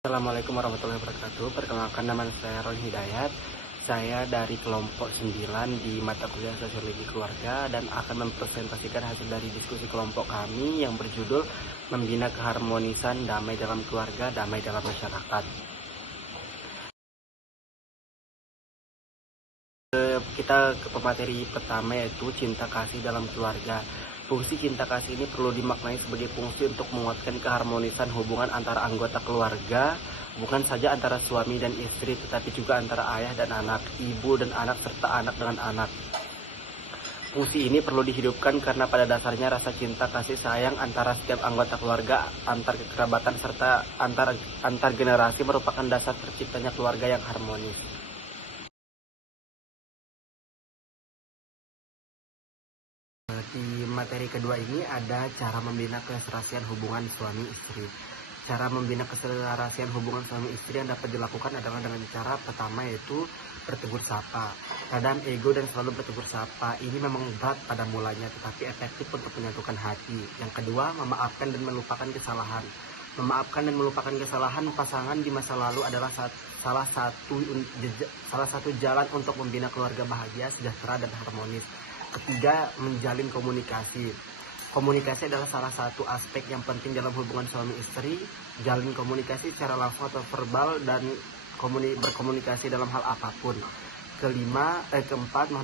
Assalamualaikum warahmatullahi wabarakatuh. Perkenalkan, nama saya Ron Hidayat. Saya dari kelompok 9 di mata kuliah Sosiologi Keluarga dan akan mempresentasikan hasil dari diskusi kelompok kami yang berjudul Membina Keharmonisan Damai dalam Keluarga, Damai dalam Masyarakat. Kita ke pemateri pertama, yaitu cinta kasih dalam keluarga. Fungsi cinta kasih ini perlu dimaknai sebagai fungsi untuk menguatkan keharmonisan hubungan antara anggota keluarga, bukan saja antara suami dan istri, tetapi juga antara ayah dan anak, ibu dan anak, serta anak dengan anak. Fungsi ini perlu dihidupkan karena pada dasarnya rasa cinta kasih sayang antara setiap anggota keluarga, antar kekerabatan, serta antar generasi merupakan dasar terciptanya keluarga yang harmonis. Di materi kedua ini ada cara membina keserasian hubungan suami istri. Cara membina keserasian hubungan suami istri yang dapat dilakukan adalah dengan cara pertama, yaitu bertegur sapa. Kadang ego dan selalu bertegur sapa ini memang berat pada mulanya, tetapi efektif untuk menyatukan hati. Yang kedua, memaafkan dan melupakan kesalahan. Memaafkan dan melupakan kesalahan pasangan di masa lalu adalah salah satu jalan untuk membina keluarga bahagia, sejahtera, dan harmonis. Ketiga, menjalin komunikasi. Komunikasi adalah salah satu aspek yang penting dalam hubungan suami istri. Jalin komunikasi secara langsung atau verbal dan berkomunikasi dalam hal apapun. Keempat,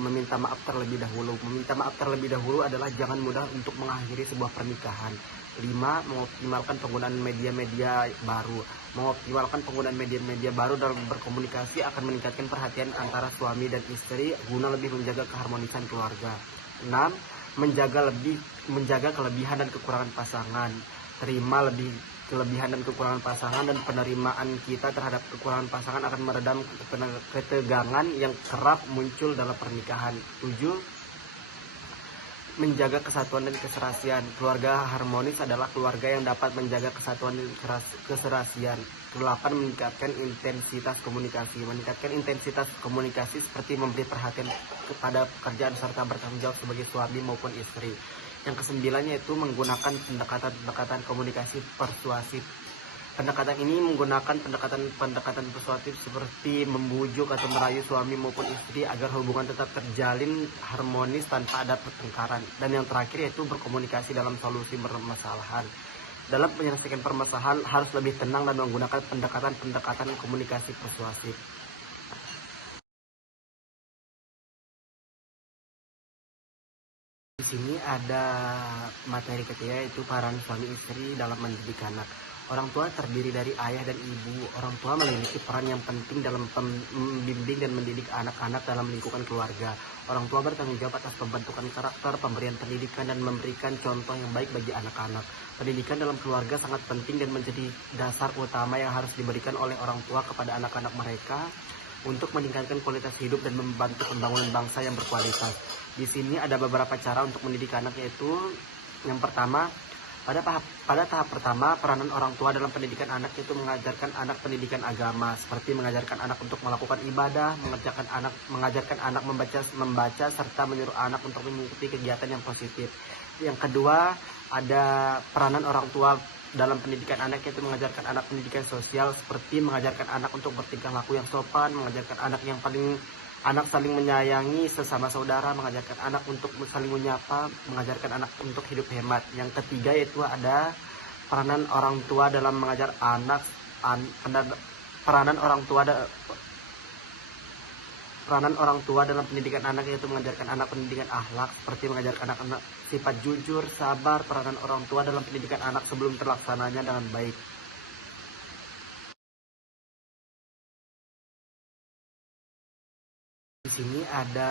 meminta maaf terlebih dahulu. Meminta maaf terlebih dahulu adalah jangan mudah untuk mengakhiri sebuah pernikahan. 5. Mengoptimalkan penggunaan media-media baru. Mengoptimalkan penggunaan media-media baru dalam berkomunikasi akan meningkatkan perhatian antara suami dan istri guna lebih menjaga keharmonisan keluarga. 6. Menjaga kelebihan dan kekurangan pasangan. Terima kelebihan dan kekurangan pasangan, dan penerimaan kita terhadap kekurangan pasangan akan meredam ketegangan yang kerap muncul dalam pernikahan. 7. Menjaga kesatuan dan keserasian. Keluarga harmonis adalah keluarga yang dapat menjaga kesatuan dan keserasian. 8. Meningkatkan intensitas komunikasi. Meningkatkan intensitas komunikasi seperti memberi perhatian kepada pekerjaan serta bertanggung jawab sebagai suami maupun istri. Yang ke-9 yaitu menggunakan pendekatan komunikasi persuasif. Pendekatan ini menggunakan pendekatan persuasif seperti membujuk atau merayu suami maupun istri agar hubungan tetap terjalin harmonis tanpa ada pertengkaran. Dan yang terakhir yaitu berkomunikasi dalam solusi permasalahan. Dalam menyelesaikan permasalahan harus lebih tenang dan menggunakan pendekatan komunikasi persuasif. Di sini ada materi ketiga, yaitu peran suami istri dalam mendidik anak. Orang tua terdiri dari ayah dan ibu. Orang tua memiliki peran yang penting dalam membimbing dan mendidik anak-anak dalam lingkungan keluarga. Orang tua bertanggung jawab atas pembentukan karakter, pemberian pendidikan, dan memberikan contoh yang baik bagi anak-anak. Pendidikan dalam keluarga sangat penting dan menjadi dasar utama yang harus diberikan oleh orang tua kepada anak-anak mereka untuk meningkatkan kualitas hidup dan membantu pembangunan bangsa yang berkualitas. Di sini ada beberapa cara untuk mendidik anak, yaitu yang pertama, pada tahap pertama, peranan orang tua dalam pendidikan anak itu mengajarkan anak pendidikan agama, seperti mengajarkan anak untuk melakukan ibadah, mengajarkan anak membaca serta menyuruh anak untuk mengikuti kegiatan yang positif. Yang kedua, ada peranan orang tua dalam pendidikan anak, yaitu mengajarkan anak pendidikan sosial, seperti mengajarkan anak untuk bertingkah laku yang sopan, mengajarkan anak saling menyayangi sesama saudara, mengajarkan anak untuk saling menyapa, mengajarkan anak untuk hidup hemat. Yang ketiga yaitu ada peranan orang tua dalam mengajar anak, peranan orang tua dalam pendidikan anak, yaitu mengajarkan anak pendidikan akhlak, seperti mengajarkan anak sifat jujur, sabar. Peranan orang tua dalam pendidikan anak sebelum terlaksananya dengan baik. Di sini ada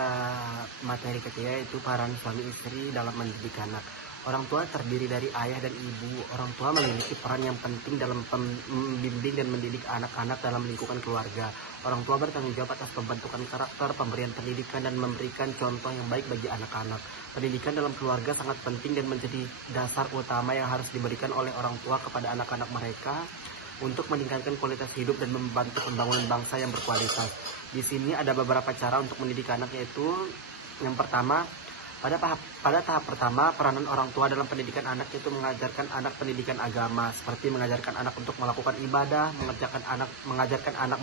materi ketiga, yaitu peran suami istri dalam mendidik anak. Orang tua terdiri dari ayah dan ibu. Orang tua memiliki peran yang penting dalam membimbing dan mendidik anak-anak dalam lingkungan keluarga. Orang tua bertanggung jawab atas pembentukan karakter, pemberian pendidikan, dan memberikan contoh yang baik bagi anak-anak. Pendidikan dalam keluarga sangat penting dan menjadi dasar utama yang harus diberikan oleh orang tua kepada anak-anak mereka untuk meningkatkan kualitas hidup dan membantu pembangunan bangsa yang berkualitas. Di sini ada beberapa cara untuk mendidik anak, yaitu yang pertama, Pada tahap pertama, peranan orang tua dalam pendidikan anak itu mengajarkan anak pendidikan agama, seperti mengajarkan anak untuk melakukan ibadah, mengajarkan anak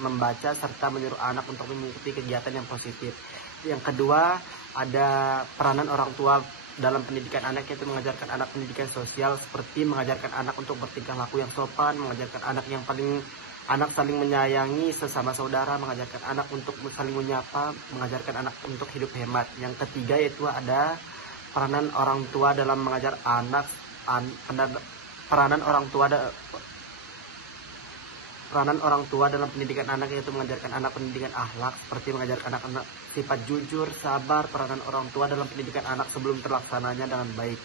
membaca serta menyuruh anak untuk mengikuti kegiatan yang positif. Yang kedua, ada peranan orang tua dalam pendidikan anak, yaitu mengajarkan anak pendidikan sosial, seperti mengajarkan anak untuk bertingkah laku yang sopan, mengajarkan anak saling menyayangi sesama saudara, mengajarkan anak untuk saling menyapa, mengajarkan anak untuk hidup hemat. Yang ketiga yaitu ada peranan orang tua dalam mengajar anak, peranan orang tua dalam pendidikan anak, yaitu mengajarkan anak pendidikan akhlak, seperti mengajarkan anak sifat jujur, sabar. Peranan orang tua dalam pendidikan anak sebelum terlaksananya dengan baik.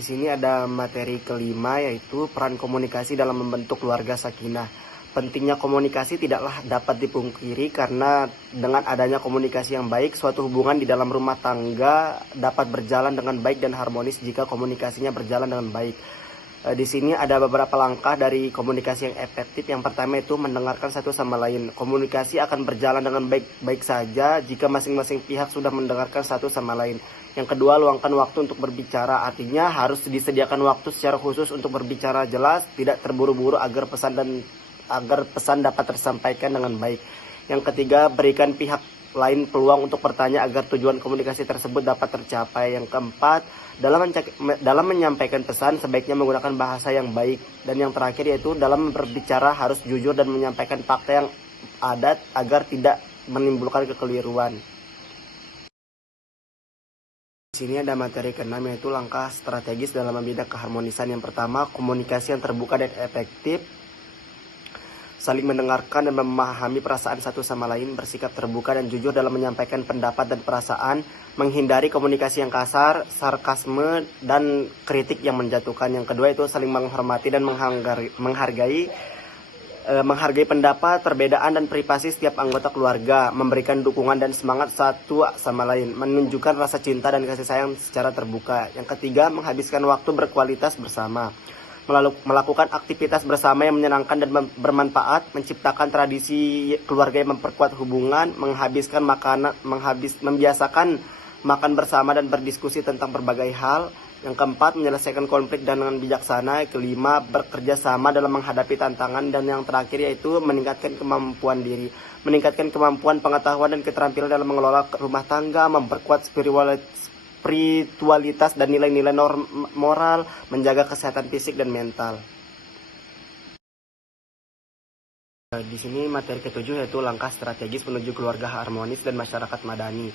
Di sini ada materi kelima, yaitu peran komunikasi dalam membentuk keluarga sakinah. Pentingnya komunikasi tidaklah dapat dipungkiri, karena dengan adanya komunikasi yang baik, suatu hubungan di dalam rumah tangga dapat berjalan dengan baik dan harmonis jika komunikasinya berjalan dengan baik. Di sini ada beberapa langkah dari komunikasi yang efektif. Yang pertama itu mendengarkan satu sama lain. Komunikasi akan berjalan dengan baik-baik saja jika masing-masing pihak sudah mendengarkan satu sama lain. Yang kedua, luangkan waktu untuk berbicara. Artinya harus disediakan waktu secara khusus untuk berbicara jelas, tidak terburu-buru agar pesan dapat tersampaikan dengan baik. Yang ketiga, berikan pihak lain peluang untuk bertanya agar tujuan komunikasi tersebut dapat tercapai. Yang keempat, dalam menyampaikan pesan sebaiknya menggunakan bahasa yang baik. Dan yang terakhir yaitu dalam berbicara harus jujur dan menyampaikan fakta yang ada agar tidak menimbulkan kekeliruan. Di sini ada materi ke-6, yaitu langkah strategis dalam membina keharmonisan. Yang pertama, komunikasi yang terbuka dan efektif. Saling mendengarkan dan memahami perasaan satu sama lain, bersikap terbuka dan jujur dalam menyampaikan pendapat dan perasaan, menghindari komunikasi yang kasar, sarkasme, dan kritik yang menjatuhkan. Yang kedua itu saling menghormati dan menghargai pendapat, perbedaan, dan privasi setiap anggota keluarga, memberikan dukungan dan semangat satu sama lain, menunjukkan rasa cinta dan kasih sayang secara terbuka. Yang ketiga, menghabiskan waktu berkualitas bersama, melakukan aktivitas bersama yang menyenangkan dan bermanfaat, menciptakan tradisi keluarga yang memperkuat hubungan, membiasakan makan bersama dan berdiskusi tentang berbagai hal. Yang keempat, menyelesaikan konflik dengan bijaksana. Yang kelima, bekerja sama dalam menghadapi tantangan. Dan yang terakhir yaitu meningkatkan kemampuan diri, meningkatkan kemampuan pengetahuan dan keterampilan dalam mengelola rumah tangga, memperkuat spiritualitas dan nilai-nilai moral, menjaga kesehatan fisik dan mental. Di sini materi ke-7 yaitu langkah strategis menuju keluarga harmonis dan masyarakat madani.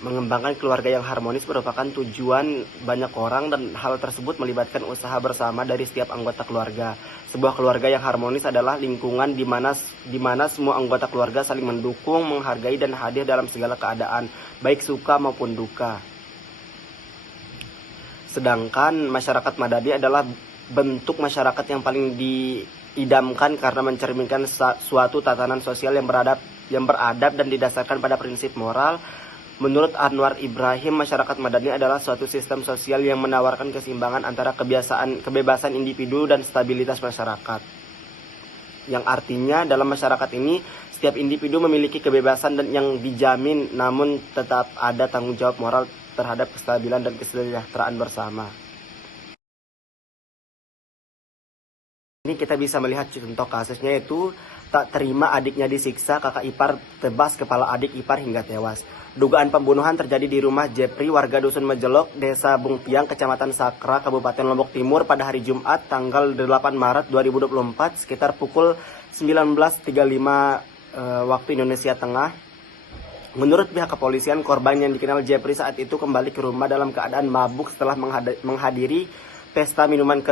Mengembangkan keluarga yang harmonis merupakan tujuan banyak orang, dan hal tersebut melibatkan usaha bersama dari setiap anggota keluarga. Sebuah keluarga yang harmonis adalah lingkungan di mana semua anggota keluarga saling mendukung, menghargai, dan hadir dalam segala keadaan, baik suka maupun duka. Sedangkan masyarakat madani adalah bentuk masyarakat yang paling diidamkan karena mencerminkan suatu tatanan sosial yang beradab dan didasarkan pada prinsip moral. Menurut Anwar Ibrahim, masyarakat madani adalah suatu sistem sosial yang menawarkan keseimbangan antara kebebasan individu dan stabilitas masyarakat. Yang artinya dalam masyarakat ini setiap individu memiliki kebebasan dan yang dijamin, namun tetap ada tanggung jawab moral terhadap kestabilan dan kesejahteraan bersama. Ini kita bisa melihat contoh kasusnya, yaitu tak terima adiknya disiksa, kakak ipar tebas kepala adik ipar hingga tewas. Dugaan pembunuhan terjadi di rumah Jepri, warga Dusun Mejelok, Desa Bungpiang, Kecamatan Sakra, Kabupaten Lombok Timur pada hari Jumat tanggal 8 Maret 2024 sekitar pukul 19.35 waktu Indonesia Tengah. Menurut pihak kepolisian, korban yang dikenal Jepri saat itu kembali ke rumah dalam keadaan mabuk setelah menghadiri pesta minuman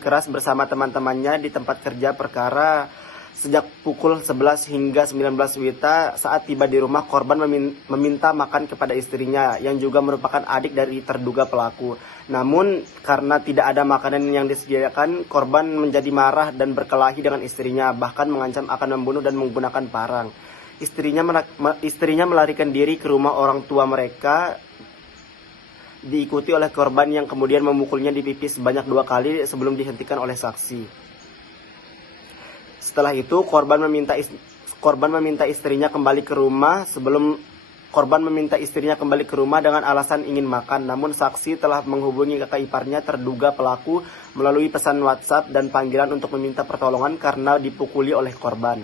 keras bersama teman-temannya di tempat kerja perkara. Sejak pukul 11 hingga 19 WITA, saat tiba di rumah, korban meminta makan kepada istrinya yang juga merupakan adik dari terduga pelaku. Namun karena tidak ada makanan yang disediakan, korban menjadi marah dan berkelahi dengan istrinya, bahkan mengancam akan membunuh dan menggunakan parang. Istrinya melarikan diri ke rumah orang tua mereka, diikuti oleh korban yang kemudian memukulnya di pipi sebanyak 2 kali sebelum dihentikan oleh saksi. Setelah itu korban korban meminta istrinya kembali ke rumah. Sebelum korban meminta istrinya kembali ke rumah dengan alasan ingin makan, namun saksi telah menghubungi kakak iparnya terduga pelaku melalui pesan WhatsApp dan panggilan untuk meminta pertolongan karena dipukuli oleh korban.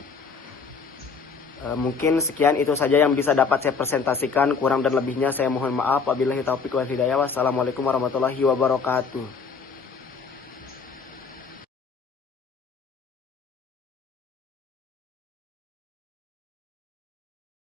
Mungkin sekian itu saja yang bisa dapat saya presentasikan. Kurang dan lebihnya saya mohon maaf. Wabillahi taufiq wal hidayah. Wassalamualaikum warahmatullahi wabarakatuh.